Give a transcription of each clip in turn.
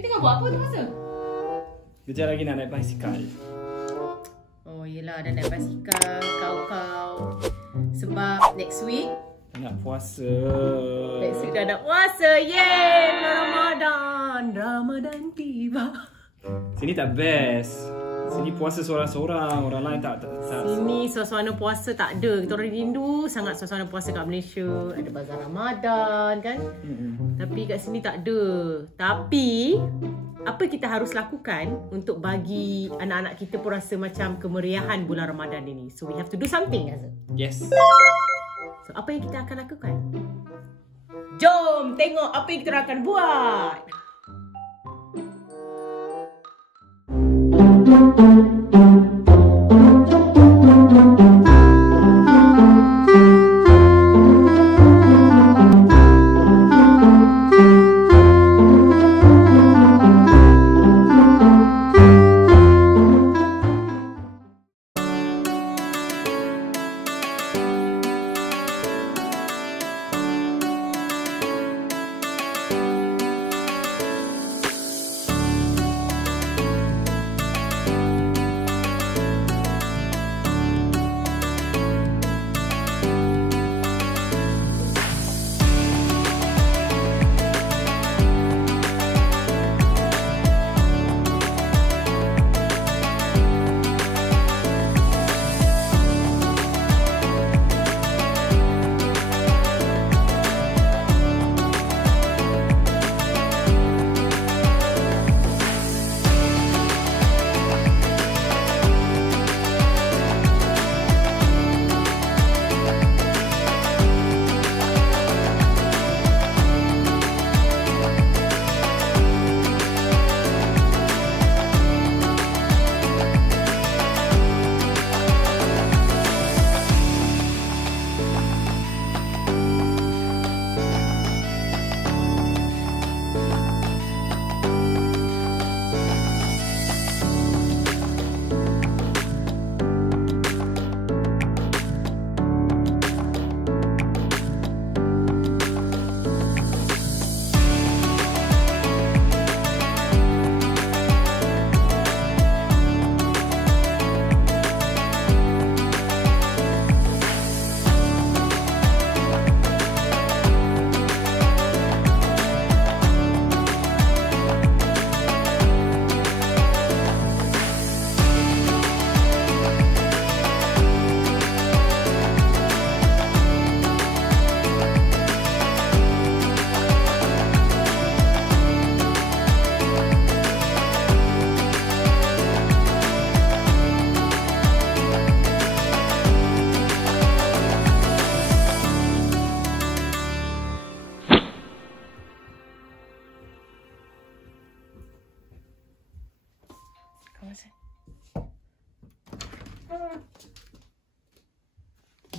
Dia tengah buat apa tu masa? Kejap lagi nak naik basikal. Oh yelah, dah naik basikal kau. Sebab next week Nak puasa. next week dah nak puasa. Yeay, Ramadan tiba. Sini tak best. Sini puasa seorang-seorang. Orang lain tak. Sini suasana puasa tak ada. Kita orang rindu sangat suasana puasa kat Malaysia. Ada bazar Ramadan kan. Tapi kat sini tak ada. Tapi apa kita harus lakukan untuk bagi anak-anak kita pun rasa macam kemeriahan bulan Ramadan ini. So we have to do something, Azhar. Yes. So apa yang kita akan lakukan? Jom tengok apa yang kita akan buat.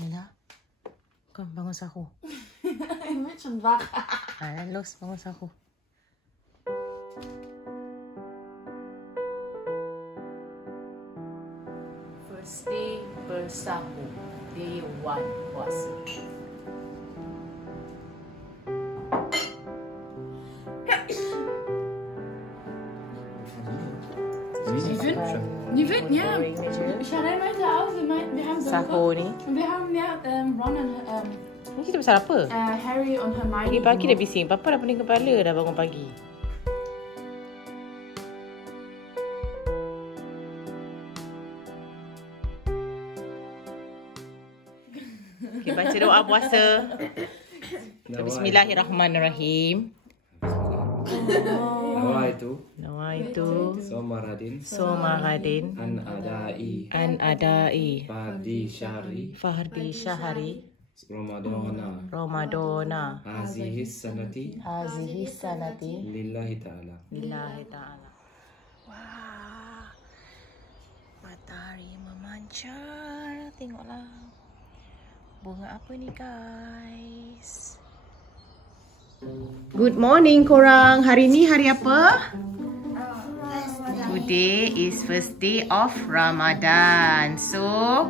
Mila, kau bangun sahur. Ich bin schon wach. Los, bangun sahur. First day bersahur. Day 1 puasa. Die wird, ja. Ich hatte heute auch, wir haben so Sahur ni. wir haben ja Ron und Ni kita pasal apa? Harry und Hermione. Pagi-pagi dah bising. Papa dah pening kepala dah bangun pagi. Okay, baca doa puasa. Bismillahirrahmanirrahim. Nawaitu Somaradin An adai Fardi syahri Ramadana Hazihi sanati Lillahi ta'ala. Wah, matahari memancar. Tengoklah bunga apa ni guys. Good morning korang. Hari ni hari apa? Today is first day of Ramadan. So,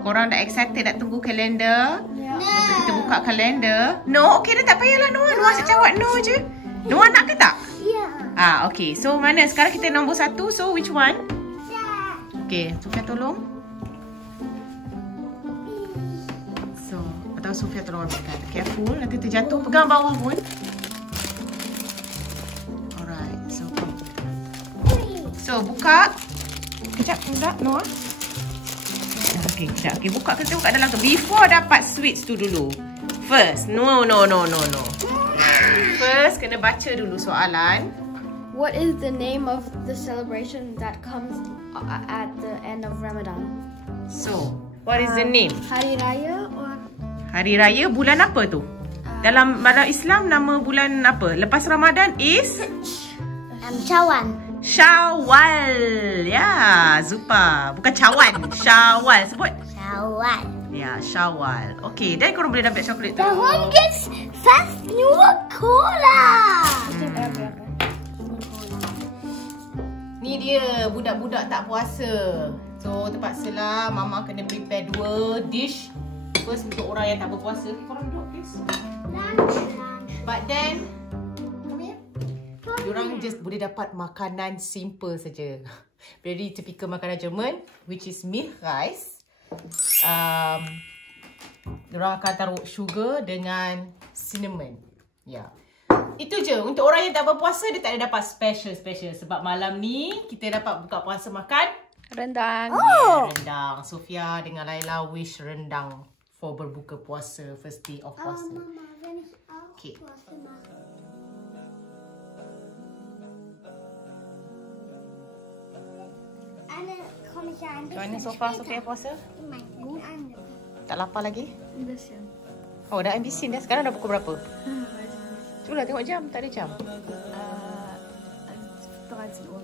korang dah excited nak tunggu kalender? Untuk kita buka kalender? No, okay dah tak payahlah Noah. Noah asyik jawab no je. Noah nak ke tak? Ya. Okay. So, mana? Sekarang kita nombor 1. So, which one? Okay, Sofia tolong. So, atau Sofia tolong ambilkan. Careful, nanti terjatuh. Pegang bawah pun. Alright, so buka. Kejap, enggak, Noah. Okay, kejap. Okay, buka. Kita buka dalam tu. Before dapat sweets tu dulu. First, no. First, kena baca dulu soalan. What is the name of the celebration that comes at the end of Ramadan? So, what is the name? Hari Raya or Hari Raya bulan apa tu? Dalam Islam nama bulan apa? Lepas Ramadan is? Cawan. Syawal. Ya, Zupa. Bukan cawan. Syawal. Sebut. Cawan. Ya, Syawal. Okay, dan korang boleh dapat coklat tu. The one gets fast new cola. Ni dia budak-budak tak puasa. So terpaksalah mama kena prepare 2 dish. First untuk orang yang tak berpuasa. Korang duduk please. But then diorang just boleh dapat makanan simple saja. Very typical makanan Jerman, which is milk rice. Diorang akan taruh sugar dengan cinnamon. Ya. Itu je. Untuk orang yang tak berpuasa, dia tak ada dapat special. Sebab malam ni, kita dapat buka puasa makan Rendang. Rendang. Sofia dengan Laila wish rendang for berbuka puasa, first day of puasa. Okay. Macam mana Sofia puasa? Tak lapar lagi? Oh, dah ambisin dah. Sekarang dah pukul berapa? Cubalah tengok jam. Tak ada jam. 13 Uhr.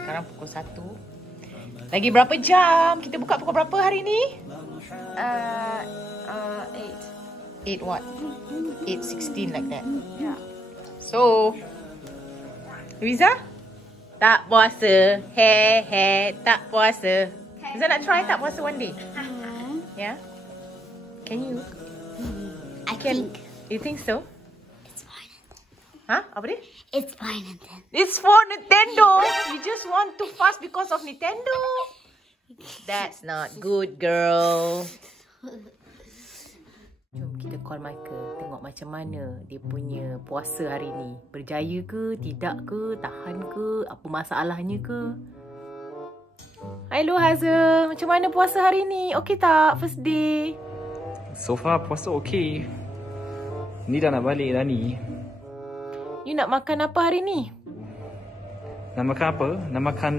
Sekarang pukul 1. Lagi berapa jam? Kita buka pukul berapa hari ni? 8 what? 8:16 like that. Yeah. So, Riza? Tak puasa. Tak puasa. Riza nak try tak puasa one day? Yeah? Can you? I think. You think so? It's fine. Huh? Apa dia? It's fine, Nintendo. It's for Nintendo. You just want to fast because of Nintendo. That's not good, girl. Jom kita call Michael. Tengok macam mana dia punya puasa hari ni. Berjaya ke? Tidak ke? Tahan ke? Apa masalahnya ke? Hello Hazel. Macam mana puasa hari ni? Okey tak? First day. So far puasa okey. Ni dah nak balik dah ni. You nak makan apa hari ni? Nak makan apa? Nak makan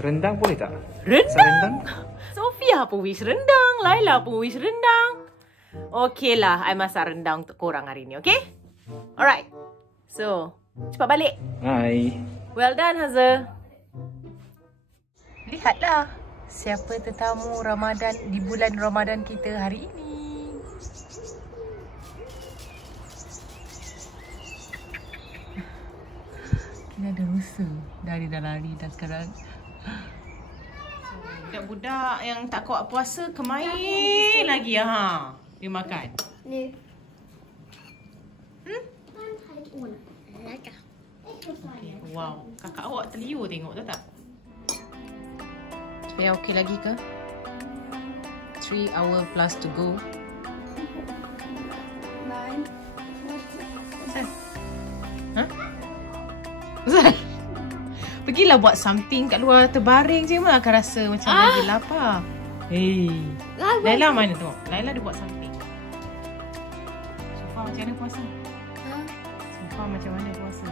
rendang boleh tak? Rendang? Sofia pun wish rendang. Laila pun wish rendang. Okey lah, I masak rendang untuk korang hari ni, okay? Alright. So, cepat balik. Bye. Well done, Hazel. Lihatlah siapa tetamu Ramadan di bulan Ramadan kita hari ini. Kena ada rusa. Dari dah lari dah sekarang. Budak-budak yang tak kuat puasa kemain lagi ha. Dia makan. Ni. Wow, kakak awak terliur tengok tahu tak? Supaya okey lagi ke? 3 hour plus to go. 9. Ha? Pergilah buat something kat luar terbaring je memang akan rasa macam lagi lapar. Hey. Laila mana tu? Laila dia buat something. Sofa macam mana puasa? Sofa macam mana puasa?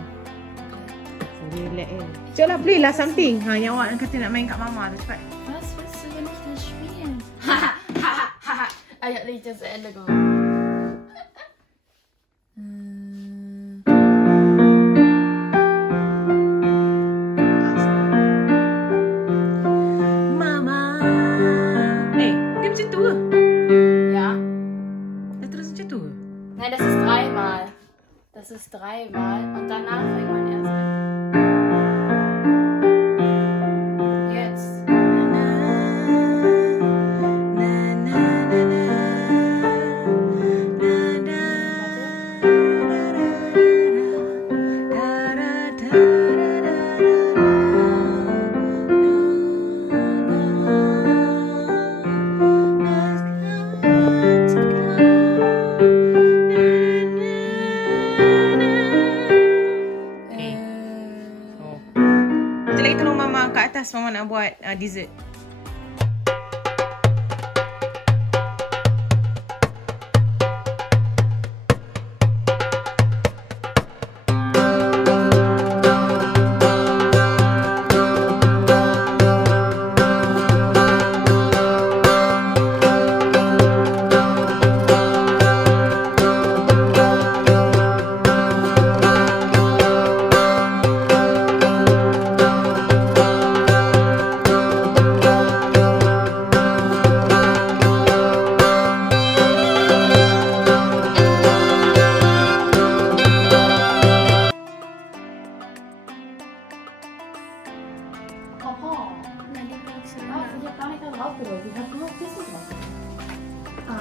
Relax eh. Jomlah belilah something. Ha, yang awak kata nak main kat mama tu cepat. Was willst du denn nicht denn spielen? Ayat Licha zu Ende go. Mama. Eh, dia macam tu ke? Ja. Dah terus macam tu ke? Nein, das ist 3-mal. Das ist 3-mal und danach fängt man erst an. Jetzt. atas Mama nak buat dessert.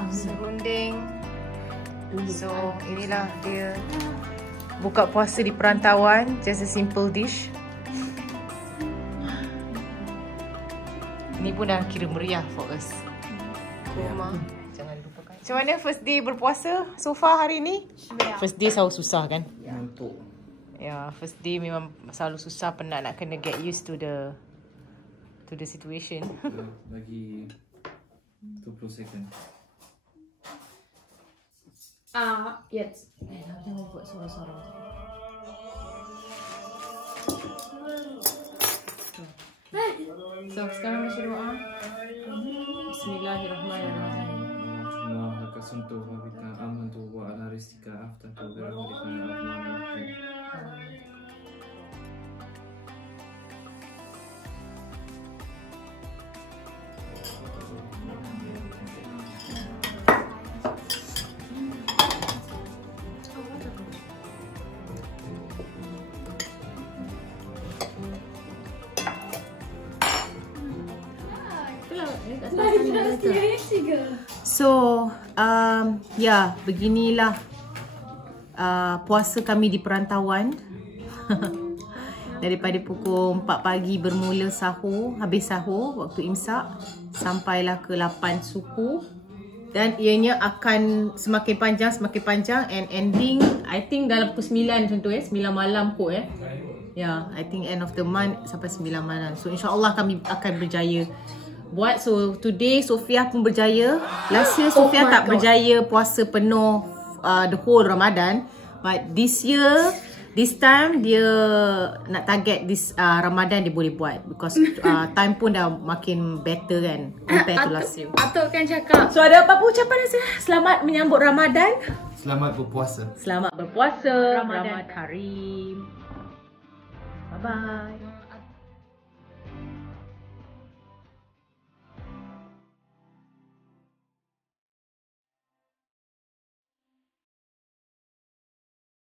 Serunding. So inilah dia buka puasa di perantauan. Just a simple dish. Ini pun dah kira meriah for us. Kurma. Jangan lupakan. Macam mana first day berpuasa so far hari ni? First day selalu susah kan? Ngantuk. Ya, first day memang selalu susah, penat, nak kena get used to the situation. Lagi 20 second. Yes. Jangan buat suara-suara. So, sekarang baca doa. Bismillahirrahmanirrahim. Allahumma laka suntu wa bika amantu wa ala rizqika aftatu bi rahmatika ya arhamar rahimin. So, ya, beginilah puasa kami di perantauan. Daripada pukul 4 pagi bermula sahur, habis sahur waktu imsak sampailah ke 8 suku. Dan ianya akan semakin panjang and ending I think dalam pukul 9 macam tu 9 malam kot Yeah, I think end of the month sampai 9 malam. So insyaAllah kami akan berjaya buat. So today Sofia pun berjaya. Last year Sofia tak berjaya puasa penuh the whole Ramadan. But this year, this time dia nak target this Ramadan dia boleh buat. Because time pun dah makin better kan compared to last year. Atuk kan cakap. So ada apa-apa ucapan Azia? Selamat menyambut Ramadan. Selamat berpuasa. Selamat berpuasa. Ramadan Karim. Bye-bye.